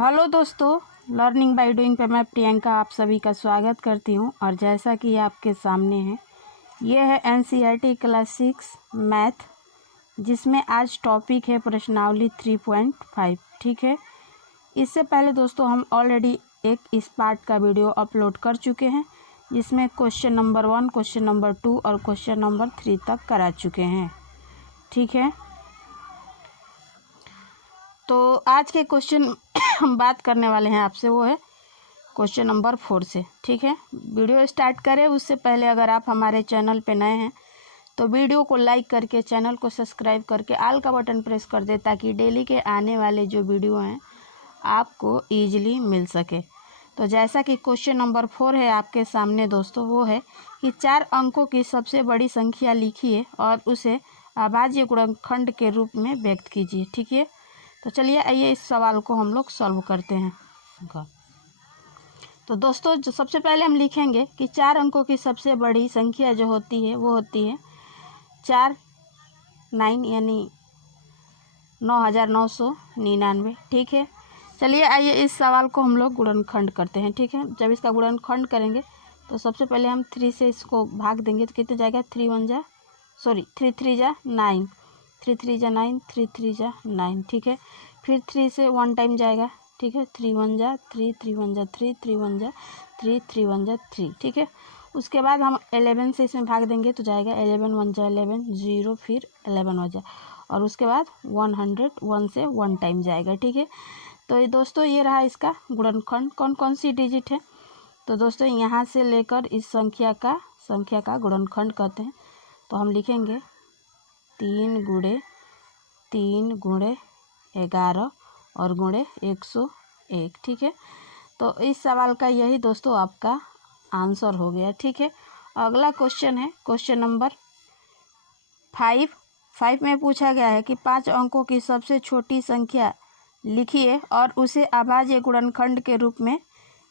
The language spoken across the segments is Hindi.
हेलो दोस्तों, लर्निंग बाय डूइंग पे मैं प्रियंका आप सभी का स्वागत करती हूं। और जैसा कि आपके सामने है, ये है एनसीईआरटी क्लास 6 मैथ, जिसमें आज टॉपिक है प्रश्नावली 3.5। ठीक है, इससे पहले दोस्तों हम ऑलरेडी एक इस पार्ट का वीडियो अपलोड कर चुके हैं, जिसमें क्वेश्चन नंबर 1, क्वेश्चन नंबर 2 और क्वेश्चन नंबर 3 तक करा चुके हैं। ठीक है, तो आज के क्वेश्चन हम बात करने वाले हैं आपसे, वो है क्वेश्चन नंबर 4 से। ठीक है, वीडियो स्टार्ट करें उससे पहले अगर आप हमारे चैनल पे नए हैं तो वीडियो को लाइक करके चैनल को सब्सक्राइब करके आल का बटन प्रेस कर दे, ताकि डेली के आने वाले जो वीडियो हैं आपको ईजिली मिल सके। तो जैसा कि क्वेश्चन नंबर 4 है आपके सामने दोस्तों, वो है कि 4 अंकों की सबसे बड़ी संख्या लिखिए और उसे अभाज्य गुणनखंड के रूप में व्यक्त कीजिए। ठीक है, तो चलिए आइए इस सवाल को हम लोग सॉल्व करते हैं। तो दोस्तों जो सबसे पहले हम लिखेंगे कि 4 अंकों की सबसे बड़ी संख्या जो होती है वो होती है 4 9 यानी 9999। ठीक है, चलिए आइए इस सवाल को हम लोग गुणनखंड करते हैं। ठीक है, जब इसका गुणनखंड करेंगे तो सबसे पहले हम 3 से इसको भाग देंगे तो कितने जाएगा, 3 3 जा 9, 3 3 जा 9, 3 3 जा 9। ठीक है, फिर 3 से 1 टाइम जाएगा। ठीक है, 3 1 जा 3, 3 1 जा 3, 3 1 जा 3, 3 1 जा 3। ठीक है, उसके बाद हम 11 से इसमें भाग देंगे तो जाएगा 11 1 जा 11 0, फिर 11 हो जाए और उसके बाद 1 से 1 टाइम जाएगा। ठीक है, तो ये दोस्तों ये रहा इसका गुणनखंड। कौन कौन सी डिजिट है, तो दोस्तों यहाँ से लेकर इस संख्या का गुणनखंड कहते हैं। तो हम लिखेंगे 3 गुणे 3 गुणे 11 और गुणे 101। ठीक है, तो इस सवाल का यही दोस्तों आपका आंसर हो गया। ठीक है, अगला क्वेश्चन है क्वेश्चन नंबर 5 में पूछा गया है कि 5 अंकों की सबसे छोटी संख्या लिखिए और उसे अभाज्य गुणनखंड के रूप में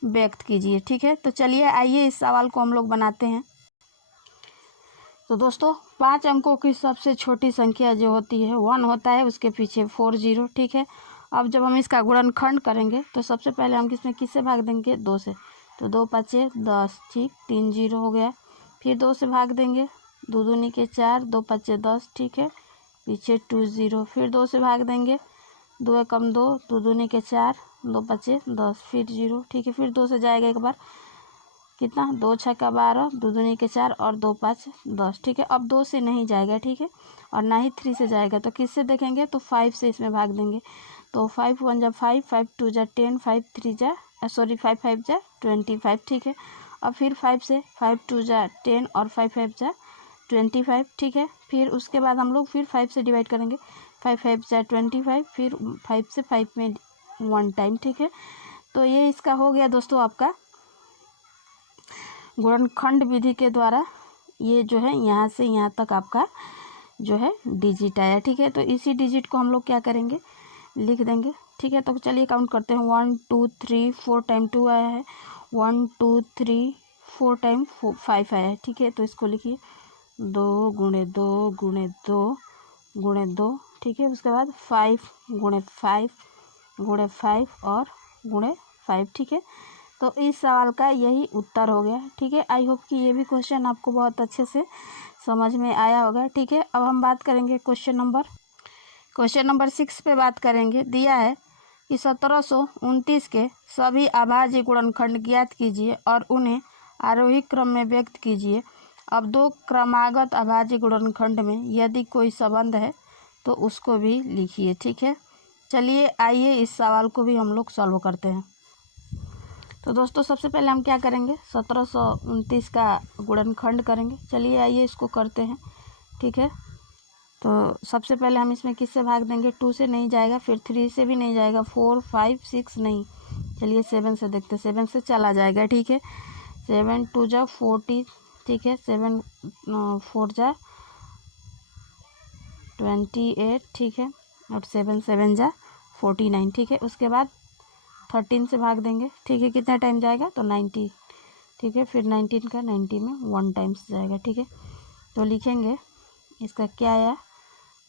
व्यक्त कीजिए। ठीक है, तो चलिए आइए इस सवाल को हम लोग बनाते हैं। तो दोस्तों 5 अंकों की सबसे छोटी संख्या जो होती है 1 होता है, उसके पीछे 4 0। ठीक है, अब जब हम इसका गुणनखंड करेंगे तो सबसे पहले हम किससे भाग देंगे, 2 से। तो 2 5 10, ठीक, 3 0 हो गया। फिर 2 से भाग देंगे, 2 दूनी के 4, 2 5 10। ठीक है, पीछे 2 0। फिर 2 से भाग देंगे, 2 एकम 2, 2 दूनी के 4, 2 5 10, फिर 0। ठीक है, फिर 2 से जाएगा एक बार, कितना, 2 6 12, 2 दूनी के 4 और 2 5 10। ठीक है, अब 2 से नहीं जाएगा। ठीक है, और ना ही 3 से जाएगा, तो किससे देखेंगे, तो 5 से इसमें भाग देंगे। तो 5 1 जा 5, 5 2 जा 10, 5 5 5 जा 25। ठीक है, अब फिर 5 से 5 2 जा 10 और 5 5 जा 25। ठीक है, फिर उसके बाद हम लोग फिर 5 से डिवाइड करेंगे, 5 5 जा 25, फिर 5 से 5 में 1 टाइम। ठीक है, तो ये इसका हो गया दोस्तों आपका गुणनखंड विधि के द्वारा ये जो है यहाँ से यहाँ तक आपका जो है डिजिट आया। ठीक है, तो इसी डिजिट को हम लोग क्या करेंगे, लिख देंगे। ठीक है, तो चलिए काउंट करते हैं। 1 2 3 4 टाइम 2 आया है, 1 2 3 4 टाइम 5 आया है। ठीक है, तो इसको लिखिए 2 गुणे 2 गुणे 2 गुणे 2। ठीक है, उसके बाद 5 गुणे 5 गुणे 5 और गुणे 5। ठीक है, तो इस सवाल का यही उत्तर हो गया। ठीक है, आई होप कि ये भी क्वेश्चन आपको बहुत अच्छे से समझ में आया होगा। ठीक है, अब हम बात करेंगे क्वेश्चन नंबर 6 पे बात करेंगे। दिया है कि 1729 के सभी अभाज्य गुणनखंड ज्ञात कीजिए और उन्हें आरोही क्रम में व्यक्त कीजिए। अब 2 क्रमागत अभाज्य गुणनखंड में यदि कोई संबंध है तो उसको भी लिखिए। ठीक है, चलिए आइए इस सवाल को भी हम लोग सॉल्व करते हैं। तो दोस्तों सबसे पहले हम क्या करेंगे, 1729 का गुणनखंड करेंगे। चलिए आइए इसको करते हैं। ठीक है, तो सबसे पहले हम इसमें किससे भाग देंगे, 2 से नहीं जाएगा, फिर 3 से भी नहीं जाएगा, 4 5 6 नहीं, चलिए 7 से देखते, 7 से चला जाएगा। ठीक है, 7 2 जा 40। ठीक है, 7 4 जा 28। ठीक है, और 7 7 जा 49। ठीक है, उसके बाद 13 से भाग देंगे। ठीक है, कितना टाइम जाएगा, तो 90। ठीक है, फिर 19 का 90 में 1 टाइम्स जाएगा। ठीक है, तो लिखेंगे इसका क्या आया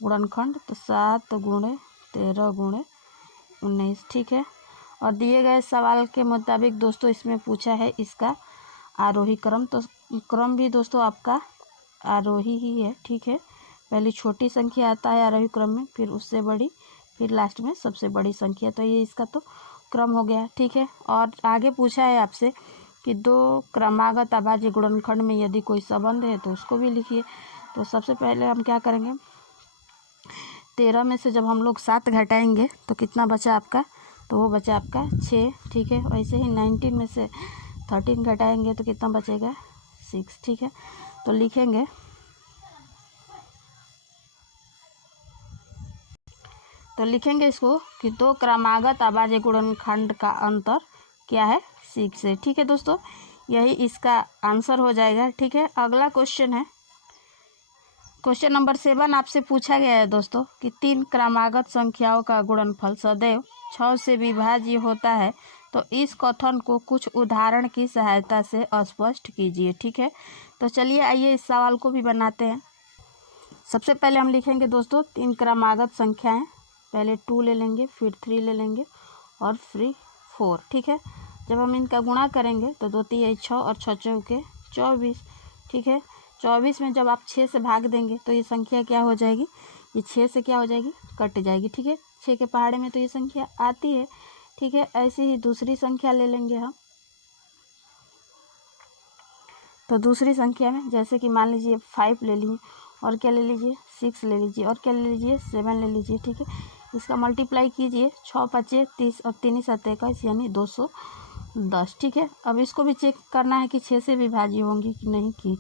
गुणनखंड, तो 7 गुणे 13 गुणे 19। ठीक है, और दिए गए सवाल के मुताबिक दोस्तों इसमें पूछा है इसका आरोही क्रम। तो क्रम भी दोस्तों आपका आरोही ही है, ठीक है। पहली छोटी संख्या आता है आरोही क्रम में, फिर उससे बड़ी, फिर लास्ट में सबसे बड़ी संख्या। तो ये इसका तो क्रम हो गया, ठीक है। और आगे पूछा है आपसे कि दो क्रमागत अभाज्य गुणनखंड में यदि कोई संबंध है तो उसको भी लिखिए। तो सबसे पहले हम क्या करेंगे, 13 में से जब हम लोग 7 घटाएंगे तो कितना बचा आपका, तो वो बचा आपका 6, ठीक है। वैसे ही 19 में से 13 घटाएंगे तो कितना बचेगा 6, ठीक है। तो लिखेंगे इसको कि दो क्रमागत अभाज्य गुणनखंड का अंतर क्या है 6 है, ठीक है दोस्तों। यही इसका आंसर हो जाएगा, ठीक है। अगला क्वेश्चन है, क्वेश्चन नंबर 7 आपसे पूछा गया है दोस्तों कि 3 क्रमागत संख्याओं का गुणनफल सदैव 6 से विभाज्य होता है। तो इस कथन को कुछ उदाहरण की सहायता से स्पष्ट कीजिए, ठीक है। तो चलिए आइए इस सवाल को भी बनाते हैं। सबसे पहले हम लिखेंगे दोस्तों 3 क्रमागत संख्याएं, पहले 2 ले लेंगे, फिर 3 ले लेंगे और फिर 4, ठीक है। जब हम इनका गुणा करेंगे तो 2 3 6 और 6 चौके 24, ठीक है। 24 में जब आप 6 से भाग देंगे तो ये संख्या क्या हो जाएगी, ये 6 से क्या हो जाएगी, कट जाएगी, ठीक है। 6 के पहाड़े में तो ये संख्या आती है, ठीक है। ऐसे ही दूसरी संख्या ले लेंगे हम। तो दूसरी संख्या में जैसे कि मान लीजिए 5 ले लीजिए, और क्या ले लीजिए 6 ले लीजिए, और क्या ले लीजिए 7 ले लीजिए, ठीक है। इसका मल्टीप्लाई कीजिए, 6 5 30 और 3 7 21 यानी 210, ठीक है। अब इसको भी चेक करना है कि 6 से विभाज्य होंगी कि नहीं की।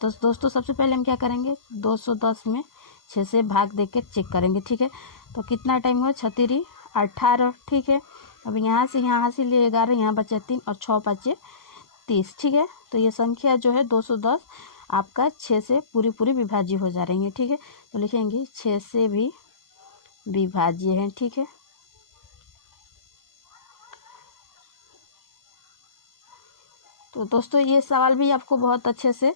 तो दोस्तों सबसे पहले हम क्या करेंगे, 210 में 6 से भाग दे के चेक करेंगे, ठीक है। तो कितना टाइम हुआ, 6 18, ठीक है। अब यहाँ से लिए 11, यहाँ बचे 3 और 6 5 30, ठीक है। तो ये संख्या जो है 210 आपका 6 से पूरी विभाज्य हो जा रही है, ठीक है। तो लिखेंगे 6 से भी विभाज्य है, ठीक है। तो दोस्तों ये सवाल भी आपको बहुत अच्छे से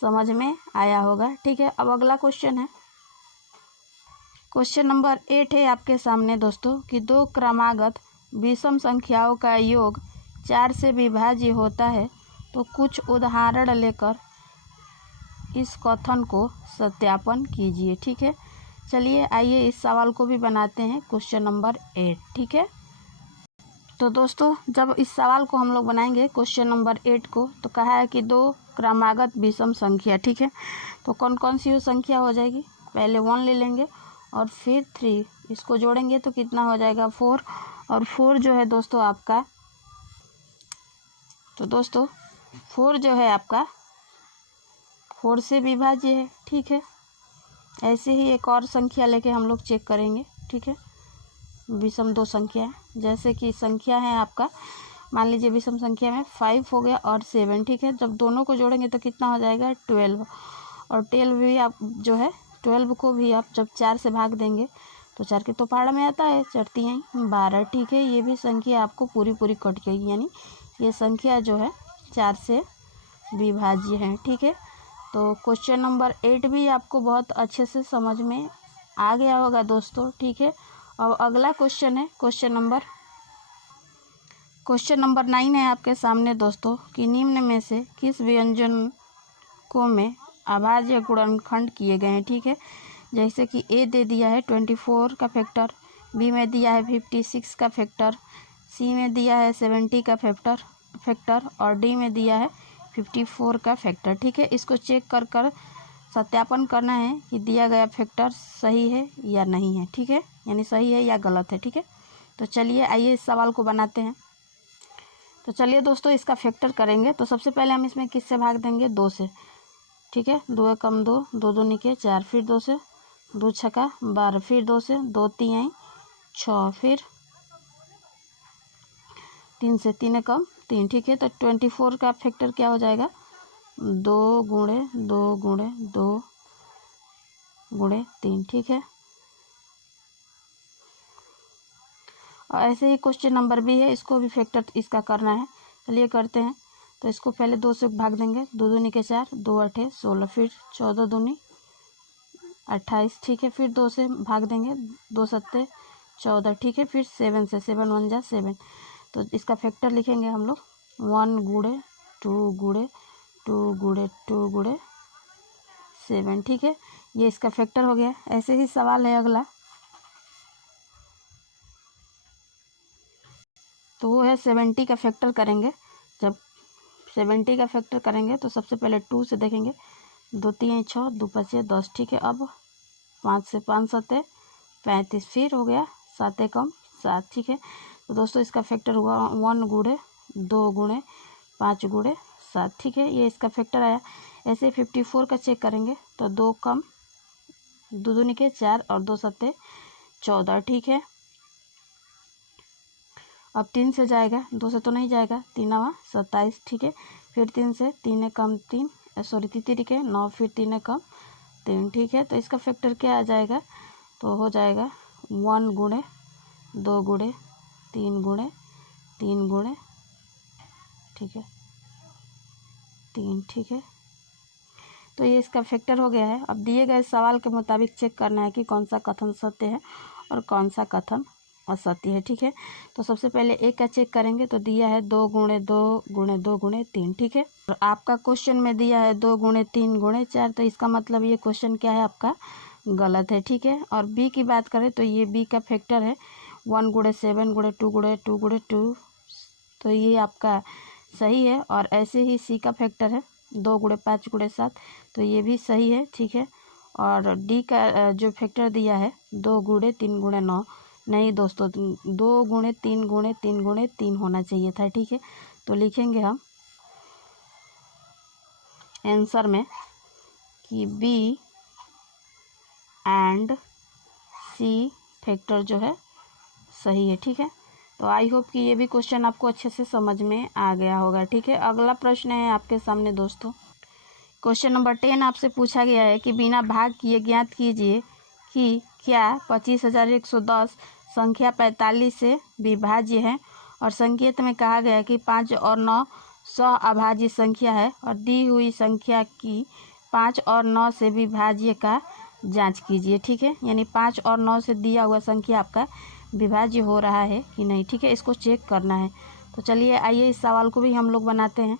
समझ में आया होगा, ठीक है। अब अगला क्वेश्चन है, क्वेश्चन नंबर 8 है आपके सामने दोस्तों कि दो क्रमागत विषम संख्याओं का योग 4 से विभाज्य होता है। तो कुछ उदाहरण लेकर इस कथन को सत्यापन कीजिए, ठीक है। चलिए आइए इस सवाल को भी बनाते हैं, क्वेश्चन नंबर 8, ठीक है। तो दोस्तों जब इस सवाल को हम लोग बनाएंगे क्वेश्चन नंबर 8 को, तो कहा है कि दो क्रमागत विषम संख्या, ठीक है। तो कौन कौन सी वो संख्या हो जाएगी, पहले 1 ले लेंगे और फिर 3, इसको जोड़ेंगे तो कितना हो जाएगा 4, और 4 जो है दोस्तों आपका, तो दोस्तों 4 जो है आपका 4 से विभाज्य है, ठीक है। ऐसे ही एक और संख्या लेके हम लोग चेक करेंगे, ठीक है। विषम दो संख्या है, जैसे कि संख्या है आपका, मान लीजिए विषम संख्या में 5 हो गया और 7, ठीक है। जब दोनों को जोड़ेंगे तो कितना हो जाएगा 12, और 12 भी आप जो है 12 को भी आप जब 4 से भाग देंगे तो 4 के तो पहाड़ में आता है, 4 3 12, ठीक है। ये भी संख्या आपको पूरी कट जाएगी, यानी ये संख्या जो है 4 से विभाज्य है, ठीक है। तो क्वेश्चन नंबर 8 भी आपको बहुत अच्छे से समझ में आ गया होगा दोस्तों, ठीक है। अब अगला क्वेश्चन है, क्वेश्चन नंबर 9 है आपके सामने दोस्तों कि निम्न में से किस व्यंजन को में अभाज्य गुणनखंड किए गए हैं, ठीक है। जैसे कि ए दे दिया है 24 का फैक्टर, बी में दिया है 56 का फैक्टर, सी में दिया है 70 का फैक्टर और डी में दिया है 54 का फैक्टर, ठीक है। इसको चेक कर सत्यापन करना है कि दिया गया फैक्टर सही है या नहीं है, ठीक है, यानी सही है या गलत है, ठीक है। तो चलिए आइए इस सवाल को बनाते हैं। तो चलिए दोस्तों इसका फैक्टर करेंगे। तो सबसे पहले हम इसमें किससे भाग देंगे, 2 से, ठीक है। 2 कम 2, 2 दूनी के 4, फिर 2 से, 2 छक्का 12, फिर 2 से, 2 3 6, फिर 3 से, 3 कम 3, ठीक है। तो 24 का फैक्टर क्या हो जाएगा, 2 गुणे 2 गुणे 2 गुणे 3, ठीक है। और ऐसे ही क्वेश्चन नंबर भी है, इसको भी फैक्टर इसका करना है, चलिए करते हैं। तो इसको पहले 2 से भाग देंगे, 2 दूनी के 4, 2 8 16, फिर 14 दूनी 28, ठीक है। फिर 2 से भाग देंगे, 2 7 14, ठीक है। फिर 7 से, 7 1 जा 7, तो इसका फैक्टर लिखेंगे हम लोग 1 गुणे 2 गुणे 2 गुणे 2 गुणे 7, ठीक है। ये इसका फैक्टर हो गया। ऐसे ही सवाल है अगला, तो वो है 70 का फैक्टर करेंगे। जब 70 का फैक्टर करेंगे तो सबसे पहले 2 से देखेंगे, 2 3 6 2 5 10, ठीक है। अब 5 से, 5 7 35, फिर हो गया 7 कम 7, ठीक है। तो दोस्तों इसका फैक्टर हुआ 1 गुणे 2 गुणे 5 गुणे 7, ठीक है। ये इसका फैक्टर आया। ऐसे 54 का चेक करेंगे तो 2 कम 2 दूनी के 4 और 2 7 14, ठीक है। अब 3 से जाएगा, 2 से तो नहीं जाएगा, 3 9 27, ठीक है। फिर 3 से, 3 कम 3, सॉरी 3 के 9, फिर 3 कम 3, ठीक है। तो इसका फैक्टर क्या आ जाएगा, तो हो जाएगा 1 गुणे 2 गुणे 3 गुणे 3 गुणे, ठीक है 3, ठीक है। तो ये इसका फैक्टर हो गया है। अब दिए गए सवाल के मुताबिक चेक करना है कि कौन सा कथन सत्य है और कौन सा कथन असत्य है, ठीक है। तो सबसे पहले एक का चेक करेंगे, तो दिया है 2 गुणे 2 गुणे 2 गुणे 3, ठीक है। और आपका क्वेश्चन में दिया है 2 गुणे 3 गुणे 4, तो इसका मतलब ये क्वेश्चन क्या है आपका, गलत है, ठीक है। और बी की बात करें तो ये बी का फैक्टर है 1 गुणे 7 गुणे 2 गुणे 2 गुणे 2, तो ये आपका सही है। और ऐसे ही सी का फैक्टर है 2 गुणे 5 गुणे 7, तो ये भी सही है, ठीक है। और डी का जो फैक्टर दिया है 2 गुणे 3 गुणे 9, नहीं दोस्तों 2 गुणे 3 गुणे 3 गुणे 3 होना चाहिए था, ठीक है। तो लिखेंगे हम आंसर में कि बी एंड सी फैक्टर जो है सही है, ठीक है। तो आई होप कि ये भी क्वेश्चन आपको अच्छे से समझ में आ गया होगा, ठीक है। अगला प्रश्न है आपके सामने दोस्तों, क्वेश्चन नंबर 10 आपसे पूछा गया है कि बिना भाग किए ज्ञात कीजिए कि क्या 25,110 संख्या 45 से विभाज्य है। और संकेत में कहा गया है कि 5 और 9 सह-अभाज्य संख्या है और दी हुई संख्या की 5 और 9 से विभाज्य का जांच कीजिए, ठीक है। यानी 5 और 9 से दिया हुआ संख्या आपका विभाज्य हो रहा है कि नहीं, ठीक है, इसको चेक करना है। तो चलिए आइए इस सवाल को भी हम लोग बनाते हैं।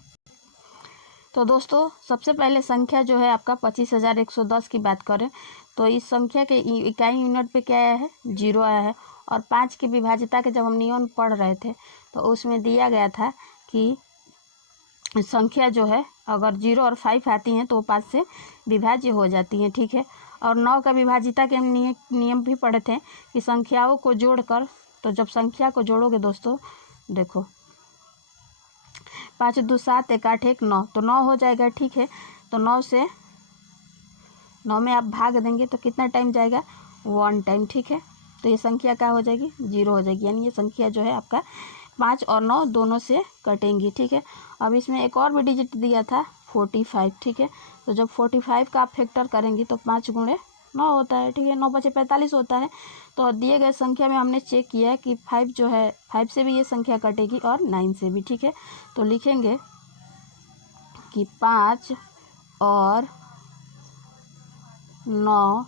तो दोस्तों सबसे पहले संख्या जो है आपका 25,110 की बात करें तो इस संख्या के इकाई यूनिट पे क्या आया है, 0 आया है। और 5 की विभाज्यता के जब हम नियम पढ़ रहे थे तो उसमें दिया गया था कि संख्या जो है अगर 0 और 5 आती हैं तो 5 से विभाज्य हो जाती हैं, ठीक है। और 9 का विभाज्यता के हम नियम भी पढ़े थे कि संख्याओं को जोड़कर, तो जब संख्या को जोड़ोगे दोस्तों देखो 5 2 7 1 8 1 9, तो 9 हो जाएगा, ठीक है। तो 9 से 9 में आप भाग देंगे तो कितना टाइम जाएगा, 1 टाइम, ठीक है। तो ये संख्या क्या हो जाएगी, 0 हो जाएगी। यानी ये संख्या जो है आपका 5 और 9 दोनों से कटेंगी, ठीक है। अब इसमें एक और भी डिजिट दिया था 45, ठीक है। तो जब 45 का आप फैक्टर करेंगे तो 5 गुणे 9 होता है, ठीक है। 9 बचे 45 होता है। तो दिए गए संख्या में हमने चेक किया कि 5 जो है 5 से भी ये संख्या कटेगी और 9 से भी, ठीक है। तो लिखेंगे कि 5 और 9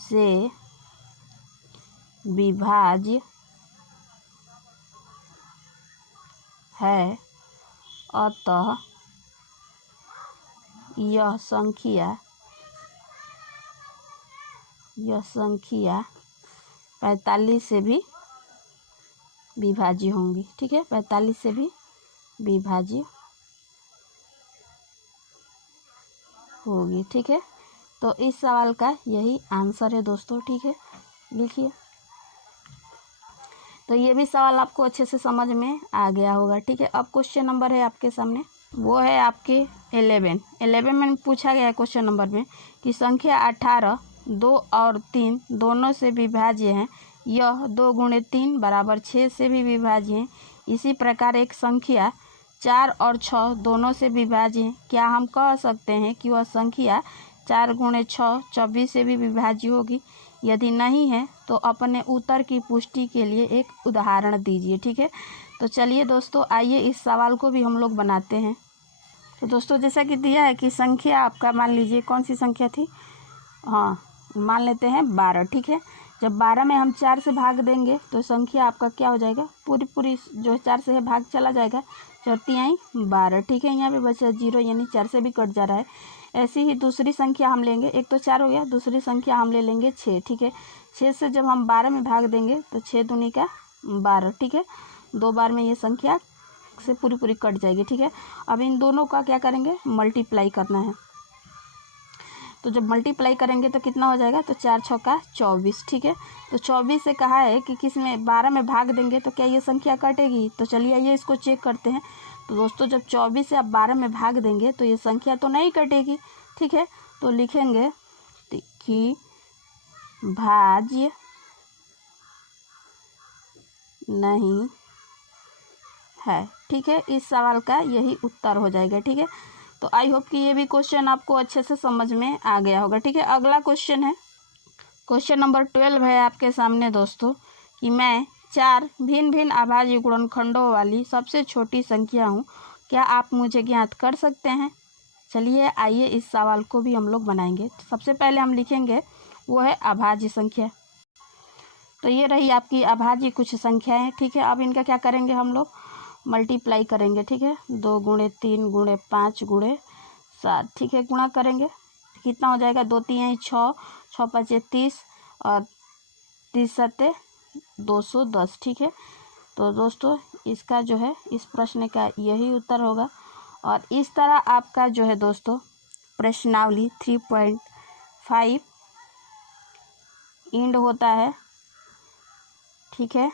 से विभाज्य है, अतः यह संख्या 45 से भी विभाज्य होंगी, ठीक है। 45 से भी विभाज्य होगी, ठीक है। तो इस सवाल का यही आंसर है दोस्तों, ठीक है। लिखिए। तो ये भी सवाल आपको अच्छे से समझ में आ गया होगा, ठीक है। अब क्वेश्चन नंबर है आपके सामने, वो है आपके 11 में पूछा गया है क्वेश्चन नंबर में कि संख्या 18 2 और 3 दोनों से विभाज्य है। यह 2 गुणे 3 बराबर 6 से भी विभाज्य है। इसी प्रकार एक संख्या 4 और 6 दोनों से विभाज्य है। क्या हम कह सकते हैं कि वह संख्या 4 गुणे 6 24 से भी विभाज्य होगी? यदि नहीं है तो अपने उत्तर की पुष्टि के लिए एक उदाहरण दीजिए, ठीक है। तो चलिए दोस्तों आइए इस सवाल को भी हम लोग बनाते हैं। तो दोस्तों जैसा कि दिया है कि संख्या आपका मान लीजिए कौन सी संख्या थी, हाँ मान लेते हैं 12, ठीक है। जब 12 में हम 4 से भाग देंगे तो संख्या आपका क्या हो जाएगा, पूरी जो 4 से है भाग चला जाएगा, 4 आई 12, ठीक है। यहाँ पे बचा 0 यानी 4 से भी कट जा रहा है। ऐसी ही दूसरी संख्या हम लेंगे, एक तो 4 हो गया, दूसरी संख्या हम ले लेंगे 6, ठीक है। 6 से जब हम 12 में भाग देंगे तो 6 दूनी का 12, ठीक है। 2 बार में ये संख्या से पूरी कट जाएगी, ठीक है। अब इन दोनों का क्या करेंगे, मल्टीप्लाई करना है। तो जब मल्टीप्लाई करेंगे तो कितना हो जाएगा, तो 4 छक्का 24, ठीक है। तो 24 से कहा है कि किस में 12 में भाग देंगे तो क्या ये संख्या कटेगी, तो चलिए आइए इसको चेक करते हैं। तो दोस्तों जब 24 से आप 12 में भाग देंगे तो ये संख्या तो नहीं कटेगी, ठीक है। तो लिखेंगे कि भाज्य नहीं है, ठीक है। इस सवाल का यही उत्तर हो जाएगा, ठीक है। तो आई होप कि ये भी क्वेश्चन आपको अच्छे से समझ में आ गया होगा, ठीक है। अगला क्वेश्चन है, क्वेश्चन नंबर 12 है आपके सामने दोस्तों, कि मैं 4 भिन्न भिन्न अभाज्य गुणनखंडों वाली सबसे छोटी संख्या हूँ, क्या आप मुझे ज्ञात कर सकते हैं। चलिए आइए इस सवाल को भी हम लोग बनाएंगे। तो सबसे पहले हम लिखेंगे वो है अभाज्य संख्या। तो ये रही आपकी अभाज्य कुछ संख्याएं, ठीक है। अब इनका क्या करेंगे, हम लोग मल्टीप्लाई करेंगे, ठीक है। 2 गुणे 3 गुणे 5 गुणे 7, ठीक है। गुणा करेंगे कितना हो जाएगा, 2 3 6, 6 5 30 और 30 7 210, ठीक है। तो दोस्तों इसका जो है इस प्रश्न का यही उत्तर होगा। और इस तरह आपका जो है दोस्तों प्रश्नावली 3.5 एंड होता है, ठीक है।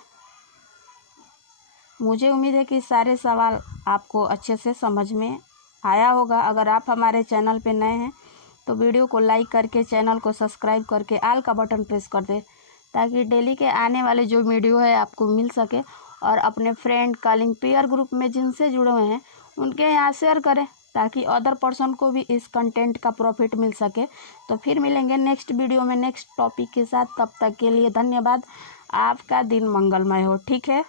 मुझे उम्मीद है कि सारे सवाल आपको अच्छे से समझ में आया होगा। अगर आप हमारे चैनल पे नए हैं तो वीडियो को लाइक करके चैनल को सब्सक्राइब करके ऑल का बटन प्रेस कर दें, ताकि डेली के आने वाले जो वीडियो है आपको मिल सके। और अपने फ्रेंड कॉलिंग पेयर ग्रुप में जिनसे जुड़े हुए हैं उनके यहाँ शेयर करें, ताकि अदर पर्सन को भी इस कंटेंट का प्रॉफिट मिल सके। तो फिर मिलेंगे नेक्स्ट वीडियो में नेक्स्ट टॉपिक के साथ। तब तक के लिए धन्यवाद। आपका दिन मंगलमय हो, ठीक है।